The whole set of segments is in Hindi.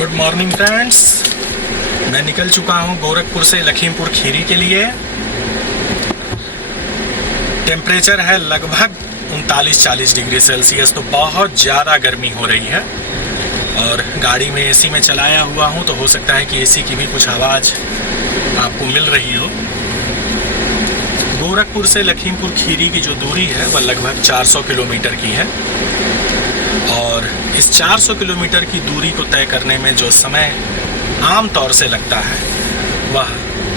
गुड मॉर्निंग फ्रेंड्स, मैं निकल चुका हूँ गोरखपुर से लखीमपुर खीरी के लिए। टेम्परेचर है लगभग 39-40 डिग्री सेल्सियस, तो बहुत ज़्यादा गर्मी हो रही है। और गाड़ी में एसी में चलाया हुआ हूँ, तो हो सकता है कि एसी की भी कुछ आवाज़ आपको मिल रही हो। गोरखपुर से लखीमपुर खीरी की जो दूरी है वह लगभग 400 किलोमीटर की है। और इस 400 किलोमीटर की दूरी को तय करने में जो समय आम तौर से लगता है वह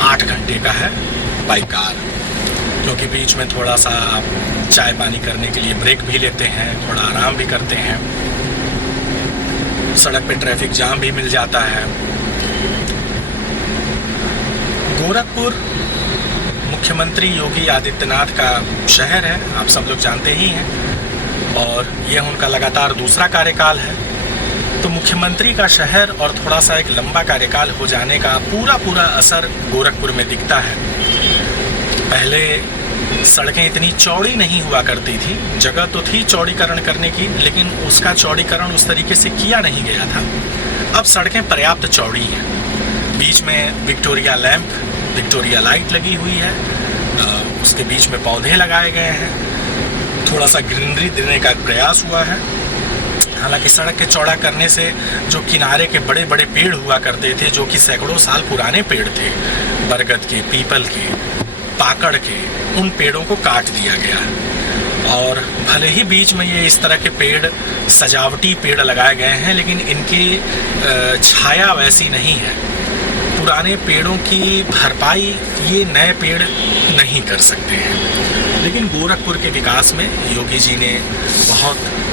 8 घंटे का है बाई कार, क्योंकि बीच में थोड़ा सा चाय पानी करने के लिए ब्रेक भी लेते हैं, थोड़ा आराम भी करते हैं, सड़क पे ट्रैफिक जाम भी मिल जाता है। गोरखपुर मुख्यमंत्री योगी आदित्यनाथ का शहर है, आप सब लोग जानते ही हैं, और यह उनका लगातार दूसरा कार्यकाल है। तो मुख्यमंत्री का शहर और थोड़ा सा एक लंबा कार्यकाल हो जाने का पूरा असर गोरखपुर में दिखता है। पहले सड़कें इतनी चौड़ी नहीं हुआ करती थी, जगह तो थी चौड़ीकरण करने की, लेकिन उसका चौड़ीकरण उस तरीके से किया नहीं गया था। अब सड़कें पर्याप्त चौड़ी हैं, बीच में विक्टोरिया लैंप, विक्टोरिया लाइट लगी हुई है, उसके बीच में पौधे लगाए गए हैं, थोड़ा सा ग्रीनरी देने का प्रयास हुआ है। हालांकि सड़क के चौड़ा करने से जो किनारे के बड़े बड़े पेड़ हुआ करते थे, जो कि सैकड़ों साल पुराने पेड़ थे, बरगद के, पीपल के, पाकड़ के, उन पेड़ों को काट दिया गया। और भले ही बीच में ये इस तरह के पेड़, सजावटी पेड़ लगाए गए हैं, लेकिन इनकी छाया वैसी नहीं है। पुराने पेड़ों की भरपाई ये नए पेड़ नहीं कर सकते हैं। लेकिन गोरखपुर के विकास में योगी जी ने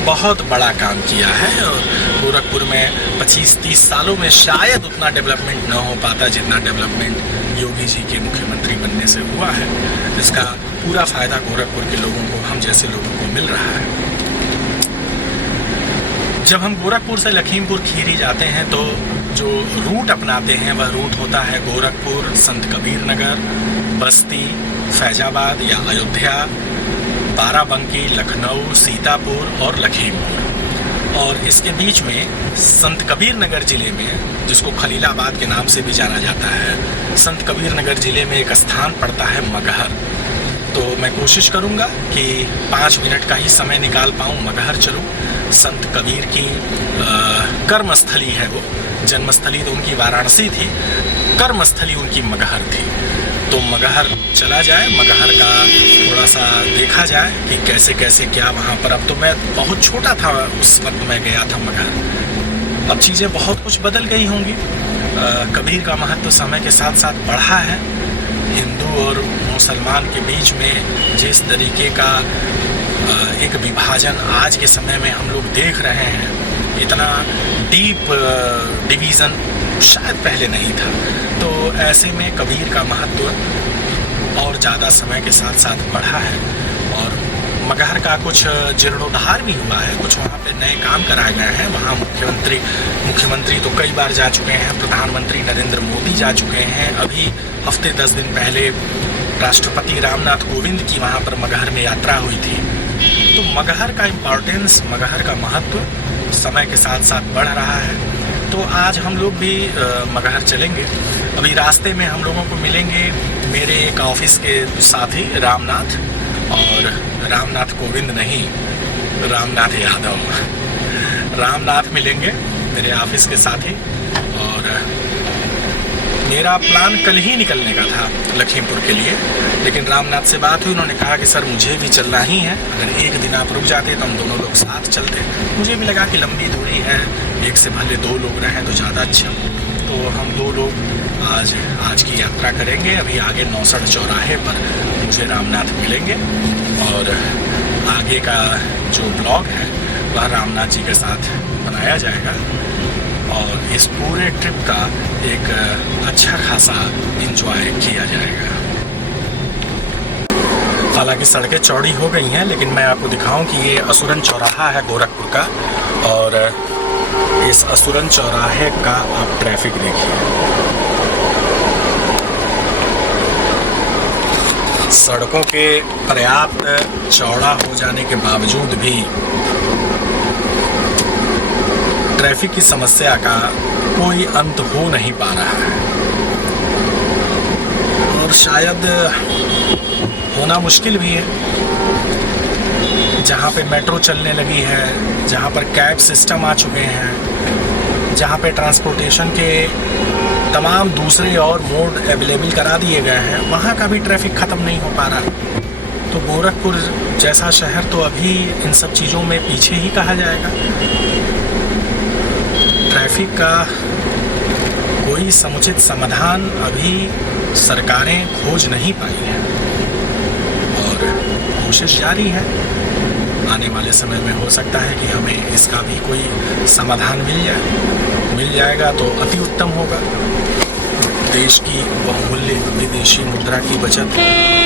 बहुत बड़ा काम किया है। और गोरखपुर में 25-30 सालों में शायद उतना डेवलपमेंट न हो पाता जितना डेवलपमेंट योगी जी के मुख्यमंत्री बनने से हुआ है, जिसका पूरा फ़ायदा गोरखपुर के लोगों को, हम जैसे लोगों को मिल रहा है। जब हम गोरखपुर से लखीमपुर खीरी जाते हैं तो जो रूट अपनाते हैं वह रूट होता है गोरखपुर, संत कबीर नगर, बस्ती, फैजाबाद या अयोध्या, बाराबंकी, लखनऊ, सीतापुर और लखीमपुर। और इसके बीच में संत कबीर नगर ज़िले में, जिसको खलीलाबाद के नाम से भी जाना जाता है, संत कबीर नगर ज़िले में एक स्थान पड़ता है मगहर। तो मैं कोशिश करूंगा कि 5 मिनट का ही समय निकाल पाऊँ, मगहर चलूँ। संत कबीर की कर्मस्थली है वो, जन्मस्थली तो उनकी वाराणसी थी, कर्मस्थली उनकी मगहर थी। तो मगहर चला जाए, मगहर का थोड़ा सा देखा जाए कि कैसे कैसे क्या वहाँ पर। अब तो मैं बहुत छोटा था उस वक्त मैं गया था मगहर, अब चीज़ें बहुत कुछ बदल गई होंगी। कबीर का महत्व समय के साथ साथ बढ़ा है। हिंदू और मुसलमान के बीच में जिस तरीके का एक विभाजन आज के समय में हम लोग देख रहे हैं, इतना डीप डिवीज़न शायद पहले नहीं था। तो ऐसे में कबीर का महत्व और ज़्यादा समय के साथ साथ बढ़ा है। और मगहर का कुछ जीर्णोद्धार भी हुआ है, कुछ वहाँ पे नए काम कराए गए हैं। वहाँ मुख्यमंत्री तो कई बार जा चुके हैं, प्रधानमंत्री नरेंद्र मोदी जा चुके हैं। अभी हफ्ते 10 दिन पहले राष्ट्रपति रामनाथ कोविंद की वहाँ पर मगहर में यात्रा हुई थी। तो मगहर का इम्पॉर्टेंस, मगहर का महत्व समय के साथ साथ बढ़ रहा है। तो आज हम लोग भी मगहर चलेंगे। अभी रास्ते में हम लोगों को मिलेंगे मेरे एक ऑफिस के साथी रामनाथ, और रामनाथ कोविंद नहीं, रामनाथ यादव, रामनाथ मिलेंगे मेरे ऑफिस के साथी। और मेरा प्लान कल ही निकलने का था लखीमपुर के लिए, लेकिन रामनाथ से बात हुई, उन्होंने कहा कि सर मुझे भी चलना ही है, अगर एक दिन आप रुक जाते तो हम दोनों लोग साथ चलते। मुझे भी लगा कि लंबी दूरी है, एक से भले 2 लोग रहें तो ज़्यादा अच्छा। तो हम 2 लोग आज की यात्रा करेंगे। अभी आगे नौसड़ चौराहे पर मुझे रामनाथ मिलेंगे, और आगे का जो ब्लॉग है वह रामनाथ जी के साथ बनाया जाएगा। और इस पूरे ट्रिप का एक अच्छा खासा एंजॉय किया जाएगा। हालांकि सड़कें चौड़ी हो गई हैं, लेकिन मैं आपको दिखाऊं कि ये असुरन चौराहा है गोरखपुर का, और इस असुरन चौराहे का आप ट्रैफिक देखिए। सड़कों के पर्याप्त चौड़ा हो जाने के बावजूद भी ट्रैफिक की समस्या का कोई अंत हो नहीं पा रहा है, और शायद होना मुश्किल भी है। जहाँ पे मेट्रो चलने लगी है, जहाँ पर कैब सिस्टम आ चुके हैं, जहाँ पे ट्रांसपोर्टेशन के तमाम दूसरे और मोड अवेलेबल करा दिए गए हैं, वहाँ का भी ट्रैफिक ख़त्म नहीं हो पा रहा। तो गोरखपुर जैसा शहर तो अभी इन सब चीज़ों में पीछे ही कहा जाएगा। ट्रैफिक का कोई समुचित समाधान अभी सरकारें खोज नहीं पाई हैं, और कोशिश जारी है। आने वाले समय में हो सकता है कि हमें इसका भी कोई समाधान मिल जाएगा तो अति उत्तम होगा। देश की बहुमूल्य विदेशी मुद्रा की बचत होगी।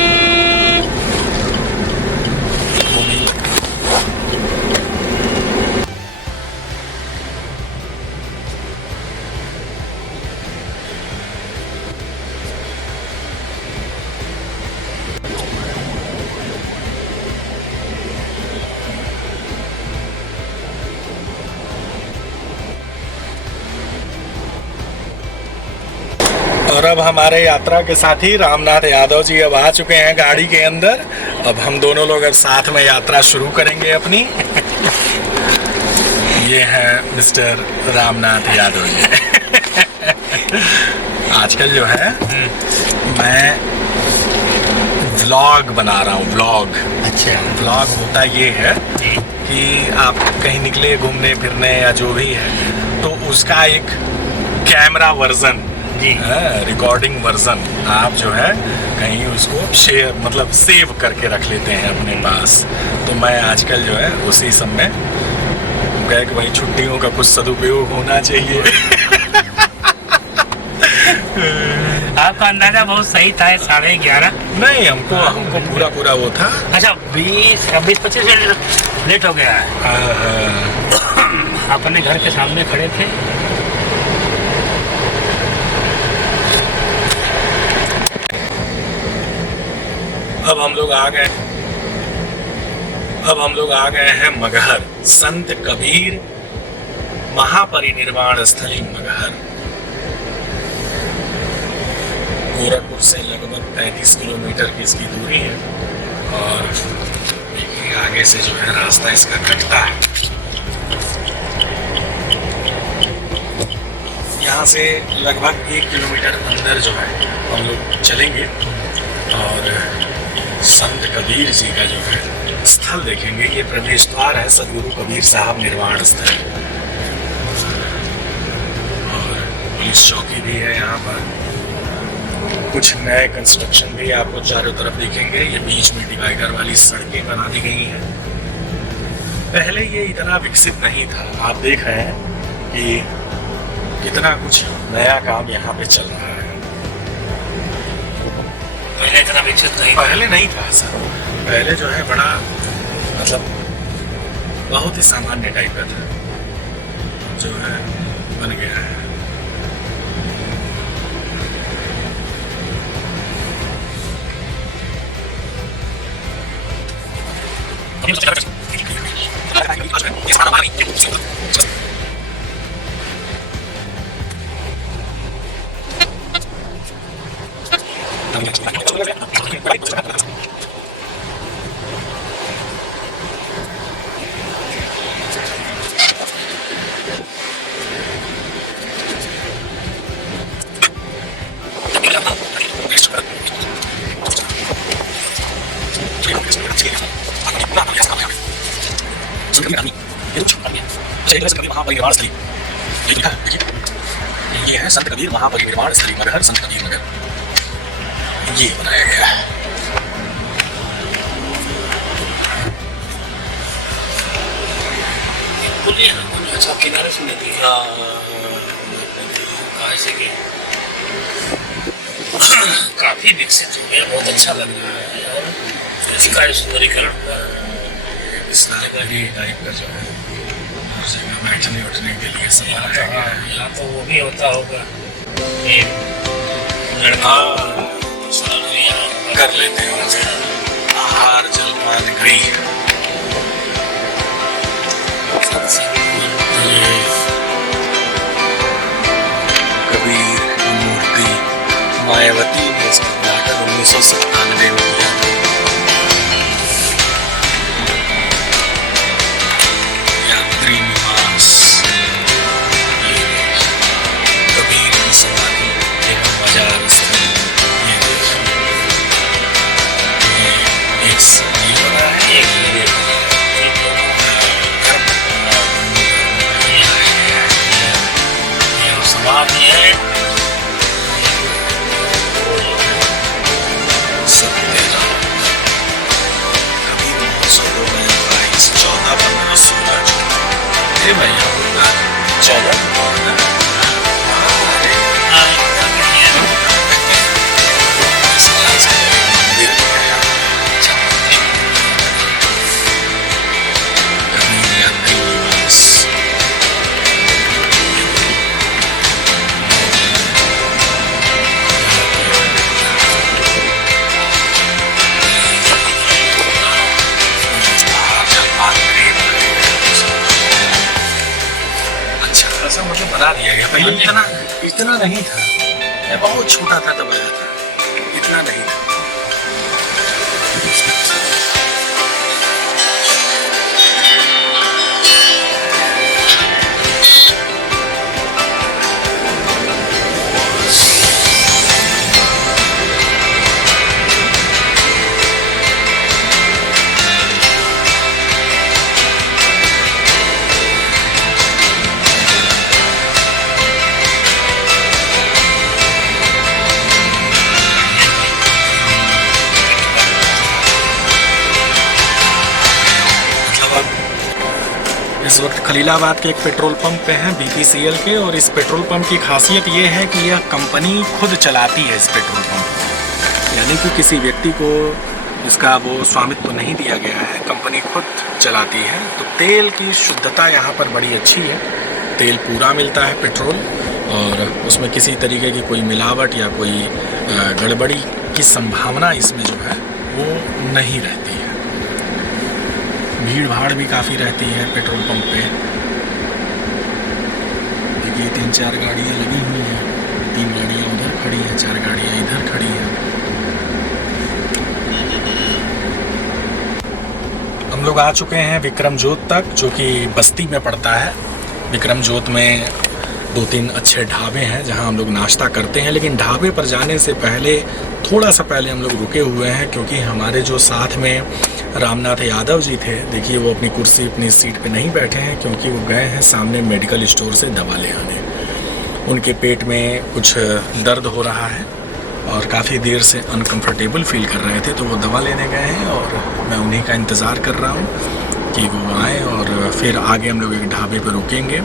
और अब हमारे यात्रा के साथी रामनाथ यादव जी अब आ चुके हैं गाड़ी के अंदर। अब हम दोनों लोग अब साथ में यात्रा शुरू करेंगे अपनी। ये हैं मिस्टर रामनाथ यादव जी। आजकल जो है मैं व्लॉग बना रहा हूँ। व्लॉग, अच्छा, व्लॉग होता ये है कि आप कहीं निकले घूमने फिरने या जो भी है, तो उसका एक कैमरा वर्जन, रिकॉर्डिंग वर्जन आप जो है कहीं उसको शेयर मतलब सेव करके रख लेते हैं अपने पास। तो मैं आजकल जो है उसी सब में कहे कि भाई छुट्टियों का कुछ सदुपयोग होना चाहिए। आपका अंदाजा बहुत सही था, 11:30। नहीं, हमको पूरा वो था। अच्छा, 20-25 मिनट लेट हो गया है। अपने घर के सामने खड़े थे। अब हम लोग आ गए हैं मगहर, संत कबीर महापरिनिर्वाण स्थली मगहर। गोरखपुर से लगभग 35 किलोमीटर की इसकी दूरी है, और आगे से जो है रास्ता इसका कटता है। यहाँ से लगभग 1 किलोमीटर अंदर जो है हम लोग चलेंगे और संत कबीर जी का जो है स्थल देखेंगे। ये प्रवेश द्वार है सदगुरु कबीर साहब निर्वाण स्थल, और पुलिस चौकी भी है यहाँ पर। कुछ नए कंस्ट्रक्शन भी आपको चारों तरफ दिखेंगे। ये बीच में डिवाइडर वाली सड़कें बना दी गई हैं। पहले ये इतना विकसित नहीं था। आप देख रहे हैं कि कितना कुछ नया काम यहाँ पे चल रहा है। पहले इतना विकसित नहीं, पहले नहीं था सर। पहले जो है बड़ा मतलब बहुत ही सामान्य टाइप का था, जो है बन गया है। महापरिनिर्वाण स्थली, ये है संत कबीर महापरिनिर्वाण स्थली मगहर, संत कबीर नगर, ये बनाया गया है। अच्छा, किनारे से लेती है काफी विकसित हो गया, बहुत अच्छा लग रहा है। और इसका सुंदरीकरण टाइप का जो है बैठने उठने के लिए सब यहाँ तो वो भी होता होगा, लड़का कर लेते हैं आहार जलपान गृह। मायावती ने इसका उद्घाटन 1997 में किया था। यात्री निवास, कबीर की समाधि, एक बाजार स्थल, ये बना है, एक ये समाधि है। कबीर महोत्सव 2022 14, 15, 16 भैया 14 मतलब बना दिया गया। पहले इतना नहीं था, ये बहुत छोटा था तब आया था, इतना नहीं था। इस वक्त खलीलाबाद के एक पेट्रोल पंप पे हैं BPCL के, और इस पेट्रोल पंप की खासियत ये है कि यह कंपनी खुद चलाती है इस पेट्रोल पंप, यानी कि किसी व्यक्ति को इसका वो स्वामित्व नहीं दिया गया है, कंपनी खुद चलाती है। तो तेल की शुद्धता यहाँ पर बड़ी अच्छी है, तेल पूरा मिलता है पेट्रोल, और उसमें किसी तरीके की कोई मिलावट या कोई गड़बड़ी की संभावना इसमें जो है वो नहीं रहती है। भीड़ भाड़ भी काफ़ी रहती है पेट्रोल पंप पे। देखिए 3-4 गाड़ियाँ लगी हुई हैं, 3 गाड़ियाँ उधर खड़ी हैं, 4 गाड़ियाँ इधर खड़ी हैं। हम लोग आ चुके हैं विक्रम जोत तक, जो कि बस्ती में पड़ता है। विक्रम जोत में 2-3 अच्छे ढाबे हैं जहां हम लोग नाश्ता करते हैं, लेकिन ढाबे पर जाने से पहले थोड़ा सा पहले हम लोग रुके हुए हैं, क्योंकि हमारे जो साथ में रामनाथ यादव जी थे, देखिए वो अपनी कुर्सी अपनी सीट पे नहीं बैठे हैं, क्योंकि वो गए हैं सामने मेडिकल स्टोर से दवा ले आने। उनके पेट में कुछ दर्द हो रहा है और काफ़ी देर से अनकंफर्टेबल फील कर रहे थे, तो वो दवा लेने गए हैं और मैं उन्हीं का इंतज़ार कर रहा हूँ कि वो आएँ, और फिर आगे हम लोग एक ढाबे पर रुकेंगे।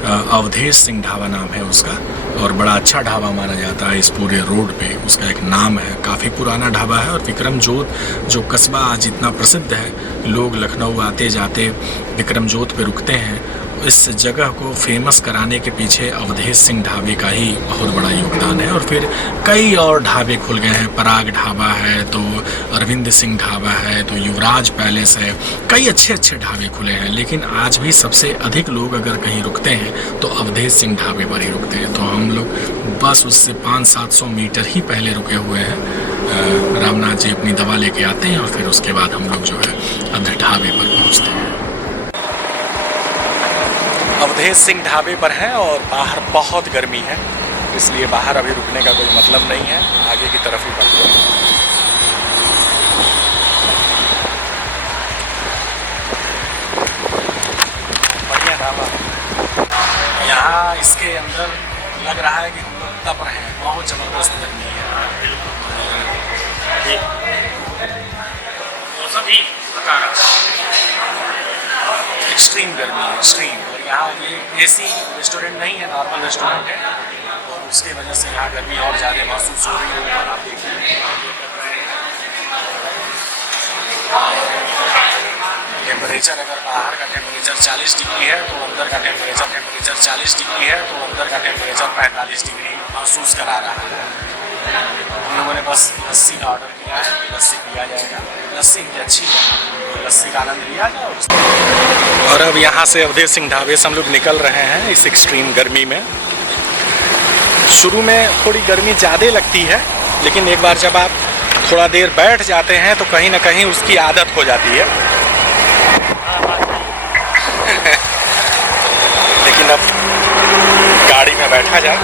अवधेश सिंह ढाबा नाम है उसका, और बड़ा अच्छा ढाबा माना जाता है इस पूरे रोड पे, उसका एक नाम है, काफ़ी पुराना ढाबा है। और विक्रम जोत जो कस्बा आज इतना प्रसिद्ध है, लोग लखनऊ आते जाते विक्रम जोत पे रुकते हैं, इस जगह को फेमस कराने के पीछे अवधेश सिंह ढाबे का ही बहुत बड़ा योगदान है। और फिर कई और ढाबे खुल गए हैं, पराग ढाबा है, तो अरविंद सिंह ढाबा है, तो युवराज पैलेस है, कई अच्छे अच्छे ढाबे खुले हैं। लेकिन आज भी सबसे अधिक लोग अगर कहीं रुकते हैं तो अवधेश सिंह ढाबे पर ही रुकते हैं। तो हम लोग बस उससे 500-700 मीटर ही पहले रुके हुए हैं। रामनाथ जी अपनी दवा लेके आते हैं और फिर उसके बाद हम लोग जो है अब ढाबे पर पहुँचते हैं। अवधेश सिंह ढाबे पर हैं और बाहर बहुत गर्मी है, इसलिए बाहर अभी रुकने का कोई मतलब नहीं है, आगे की तरफ ही बढ़ते हैं। बढ़िया ढाबा, यहाँ इसके अंदर लग रहा है कि हम लोग तप रहे हैं, बहुत ज़बरदस्त गर्मी है। एक्सट्रीम गर्मी है, एक्सट्रीम। और यहाँ ये AC रेस्टोरेंट नहीं है, नॉर्मल रेस्टोरेंट है, और उसकी वजह से यहाँ गर्मी और ज़्यादा महसूस हो रही है। आप देखिए टेम्परेचर, अगर बाहर का टेम्परेचर 40 डिग्री है तो अंदर का टेम्परेचर 40 डिग्री है तो अंदर का टेम्परेचर 45 डिग्री महसूस करा रहा है। हम लोगों ने बस लस्सी का ऑर्डर किया है, लस्सी पिया जाएगा, लस्सी भी अच्छी है, लस्सी का आनंद लिया जाए। और अब यहाँ से अवधेश सिंह ढाबे से हम लोग निकल रहे हैं इस एक्सट्रीम गर्मी में। शुरू में थोड़ी गर्मी ज़्यादा लगती है, लेकिन एक बार जब आप थोड़ा देर बैठ जाते हैं तो कहीं ना कहीं उसकी आदत हो जाती है। लेकिन अब गाड़ी में बैठा जाए।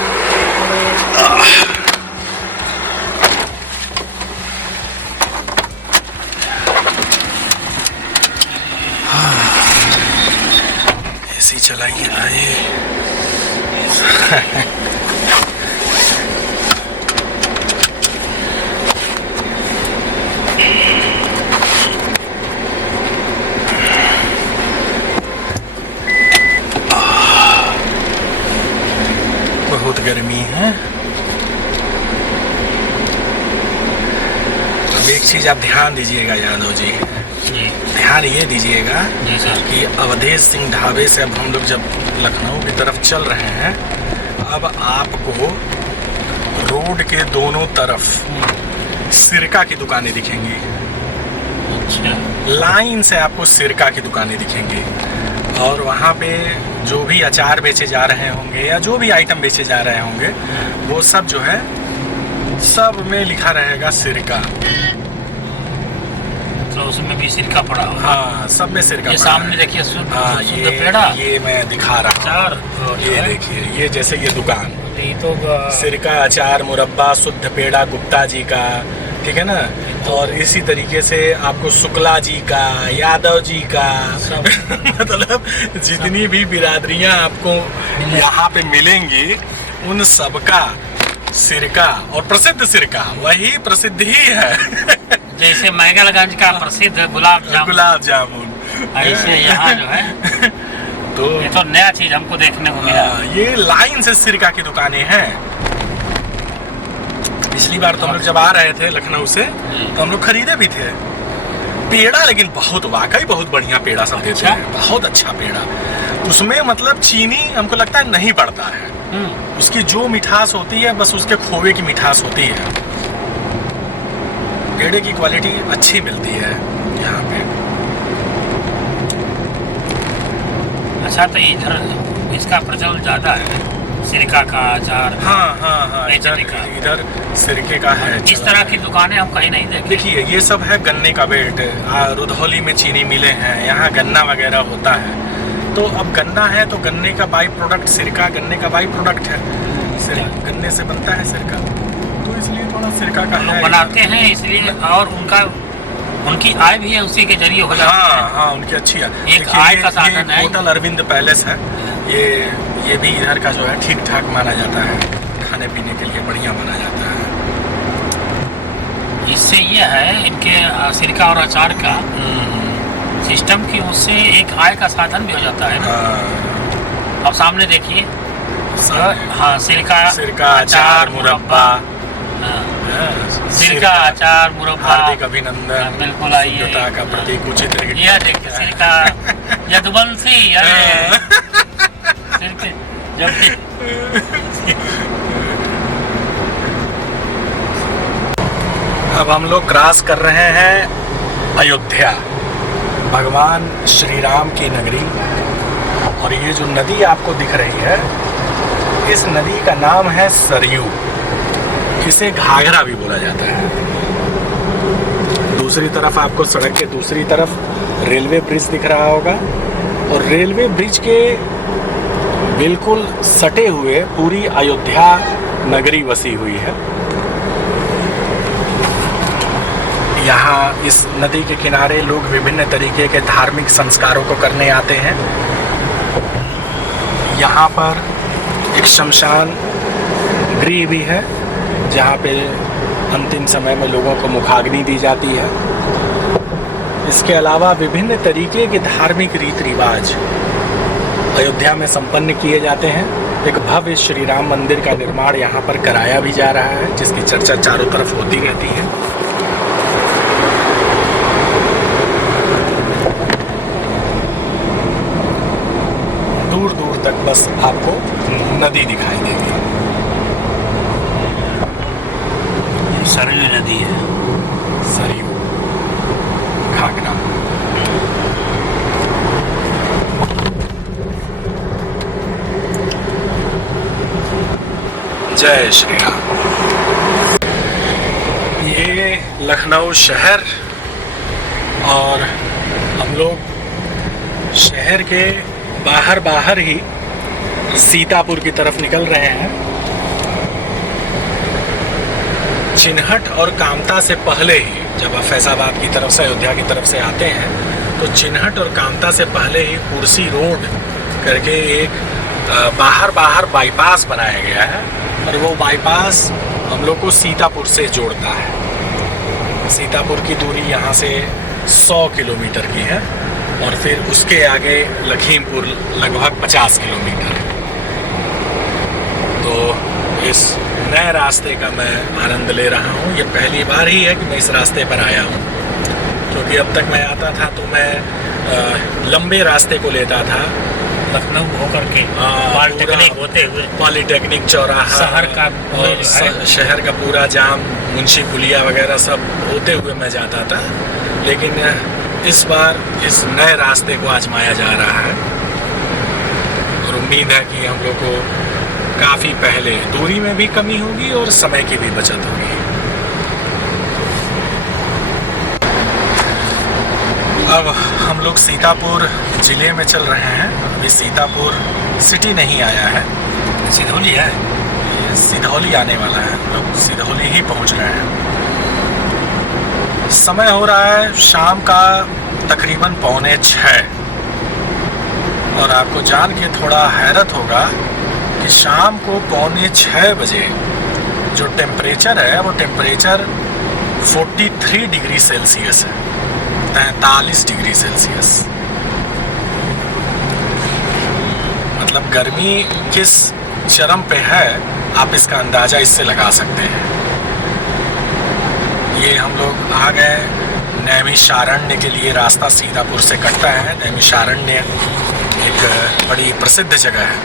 एसी चलाइए आए। बहुत गर्मी है। अब एक चीज आप ध्यान दीजिएगा यादव जी, ध्यान ये दीजिएगा कि अवधेश सिंह ढाबे से अब हम लोग जब लखनऊ की तरफ चल रहे हैं, अब आपको रोड के दोनों तरफ सिरका की दुकानें दिखेंगी। लाइन से आपको सिरका की दुकानें दिखेंगी और वहाँ पे जो भी अचार बेचे जा रहे होंगे या जो भी आइटम बेचे जा रहे होंगे वो सब जो है सब में लिखा रहेगा सिरका। तो उसमें भी सिरका पड़ा हुआ। हाँ, सब में सिरका ये पड़ा सामने है। देखिए हाँ, शुद्ध पेड़ा। ये मैं दिखा रहा अचार हूँ। ये देखिए, ये जैसे ये दुकान ये तो सिरका, अचार, मुरब्बा, शुद्ध पेड़ा गुप्ता जी का, ठीक है ना। और इसी तरीके से आपको शुक्ला जी का, यादव जी का मतलब जितनी भी बिरादरियां आपको यहाँ पे मिलेंगी उन सबका सिरका, और प्रसिद्ध सिरका वही प्रसिद्ध ही है। जैसे मैगलगंज का प्रसिद्ध गुलाब जामुन, ऐसे यहाँ जो है तो ये तो नया चीज हमको देखने को मिला। ये लाइन से सिरका की दुकानें हैं। पिछली बार तो हम लोग जब आ रहे थे लखनऊ से तो हम लोग खरीदे भी थे पेड़ा, लेकिन बहुत वाकई बहुत बढ़िया पेड़ा सब देते हैं, बहुत अच्छा पेड़ा। उसमें मतलब चीनी हमको लगता है नहीं पड़ता है, उसकी जो मिठास होती है बस उसके खोवे की मिठास होती है। पेड़े की क्वालिटी अच्छी मिलती है यहाँ पे। अच्छा, तो इधर इसका प्रचलन ज्यादा है सिरका का अचार। हाँ, इधर सिरके का है। इस तरह की दुकानें हम कहीं नहीं देखी। देखिए ये सब है गन्ने का बेल्ट। रुधौली में चीनी मिले हैं, यहाँ गन्ना वगैरह होता है। तो अब गन्ना है तो गन्ने का बाई प्रोडक्ट सिरका गन्ने का बाई प्रोडक्ट है। गन्ने से बनता है सिरका, तो इसलिए थोड़ा सिरका का है बनाते हैं इसलिए, और उनकी आय भी है उसी के जरिए हो जाती है। हाँ, उनकी अच्छी है। एक आय का साधन है। होटल अरविंद पैलेस है, ये भी इधर का जो है ठीक ठाक माना जाता है, खाने पीने के लिए बढ़िया माना जाता है। इससे ये है इनके सिरका और अचार का सिस्टम की, उससे एक आय का साधन भी हो जाता है ना। अब सामने देखिए, हाँ, सिरका अचार मुरब्बा, सिरका अचार मुरब्बा। हार्दिक अभिनंदन, बिल्कुल आइए। शुद्धता का प्रतीक उचित। यह देखिए सिरका यदुवंशी, अरे सिरके जब अब हम लोग क्रॉस कर रहे हैं अयोध्या, भगवान श्री राम की नगरी। और ये जो नदी आपको दिख रही है, इस नदी का नाम है सरयू। इसे घाघरा भी बोला जाता है। दूसरी तरफ आपको सड़क के दूसरी तरफ रेलवे ब्रिज दिख रहा होगा, और रेलवे ब्रिज के बिल्कुल सटे हुए पूरी अयोध्या नगरी बसी हुई है। यहाँ इस नदी के किनारे लोग विभिन्न तरीके के धार्मिक संस्कारों को करने आते हैं। यहाँ पर एक शमशान गृह भी है, जहाँ पे अंतिम समय में लोगों को मुखाग्नि दी जाती है। इसके अलावा विभिन्न तरीके के धार्मिक रीति रिवाज अयोध्या में संपन्न किए जाते हैं। एक भव्य श्री राम मंदिर का निर्माण यहाँ पर कराया भी जा रहा है, जिसकी चर्चा चारों तरफ होती रहती है। दूर दूर तक बस आपको नदी दिखाई देगी। सरयू नदी है, सरयू घाघरा। जय श्री राम। ये लखनऊ शहर और हम लोग शहर के बाहर ही सीतापुर की तरफ निकल रहे हैं। चिन्हट और कामता से पहले ही जब आप फैजाबाद की तरफ से अयोध्या की तरफ से आते हैं तो चिन्हट और कामता से पहले ही कुर्सी रोड करके एक बाहर बाईपास बनाया गया है और वो बाईपास हम लोग को सीतापुर से जोड़ता है। सीतापुर की दूरी यहाँ से 100 किलोमीटर की है और फिर उसके आगे लखीमपुर लगभग 50 किलोमीटर। तो इस नए रास्ते का मैं आनंद ले रहा हूँ। ये पहली बार ही है कि मैं इस रास्ते पर आया हूँ, क्योंकि अब तक मैं आता था तो मैं लंबे रास्ते को लेता था, लखनऊ होकर के पॉलिटेक्निक होते हुए पॉलिटेक्निक चौराहा शहर का और शहर का पूरा जाम, मुंशी पुलिया वगैरह सब होते हुए मैं जाता था। लेकिन इस बार इस नए रास्ते को आजमाया जा रहा है और उम्मीद है कि हम लोग को काफ़ी पहले दूरी में भी कमी होगी और समय की भी बचत होगी। अब हम लोग सीतापुर ज़िले में चल रहे हैं। अभी सीतापुर सिटी नहीं आया है, सिधौली है, सिधौली आने वाला है। हम लोग सिधौली ही पहुंच रहे हैं। समय हो रहा है शाम का तकरीबन 5:45 और आपको जान के थोड़ा हैरत होगा कि शाम को 5:45 बजे जो टेम्परेचर है वो टेम्परेचर 43 डिग्री सेल्सियस है, 43 डिग्री सेल्सियस। मतलब गर्मी किस चरम पे है आप इसका अंदाज़ा इससे लगा सकते हैं। ये हम लोग आ गए नैमिषारण्य के लिए। रास्ता सीतापुर से कटता है। नैमिषारण्य एक बड़ी प्रसिद्ध जगह है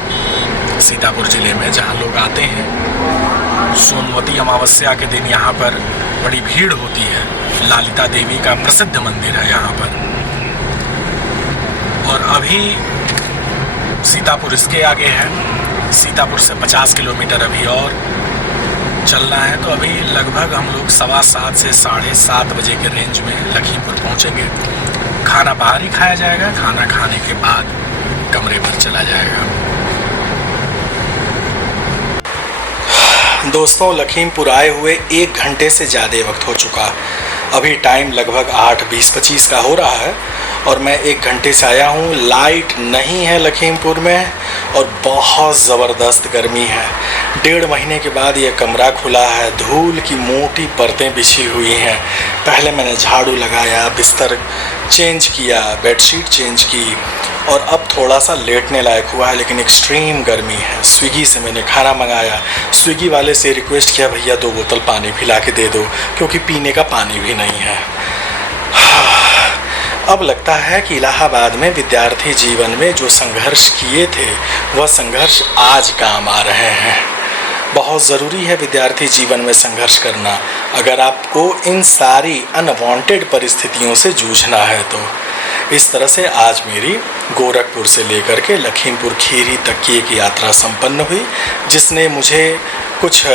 सीतापुर ज़िले में, जहाँ लोग आते हैं। सोमवती अमावस्या के दिन यहाँ पर बड़ी भीड़ होती है। ललिता देवी का प्रसिद्ध मंदिर है यहाँ पर। और अभी सीतापुर इसके आगे है। सीतापुर से 50 किलोमीटर अभी और चलना है। तो अभी लगभग हम लोग 7:15 से 7:30 बजे के रेंज में लखीमपुर पहुँचेंगे। खाना बाहर ही खाया जाएगा। खाना खाने के बाद कमरे पर चला जाएगा। दोस्तों, लखीमपुर आए हुए 1 घंटे से ज़्यादा वक्त हो चुका। अभी टाइम लगभग 8:20-25 का हो रहा है और मैं 1 घंटे से आया हूँ। लाइट नहीं है लखीमपुर में और बहुत ज़बरदस्त गर्मी है। 1.5 महीने के बाद ये कमरा खुला है। धूल की मोटी परतें बिछी हुई हैं। पहले मैंने झाड़ू लगाया, बिस्तर चेंज किया, बेडशीट चेंज की और अब थोड़ा सा लेटने लायक हुआ है, लेकिन एक्सट्रीम गर्मी है। स्विगी से मैंने खाना मंगाया। स्विगी वाले से रिक्वेस्ट किया, भैया 2 बोतल पानी पिला के दे दो, क्योंकि पीने का पानी भी नहीं है। अब लगता है कि इलाहाबाद में विद्यार्थी जीवन में जो संघर्ष किए थे वह संघर्ष आज काम आ रहे हैं। बहुत ज़रूरी है विद्यार्थी जीवन में संघर्ष करना, अगर आपको इन सारी अनवांटेड परिस्थितियों से जूझना है तो। इस तरह से आज मेरी गोरखपुर से लेकर के लखीमपुर खीरी तक की एक यात्रा संपन्न हुई, जिसने मुझे कुछ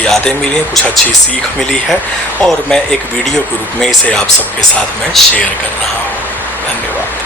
यादें मिली, कुछ अच्छी सीख मिली है और मैं एक वीडियो के रूप में इसे आप सबके साथ में शेयर कर रहा हूँ। धन्यवाद।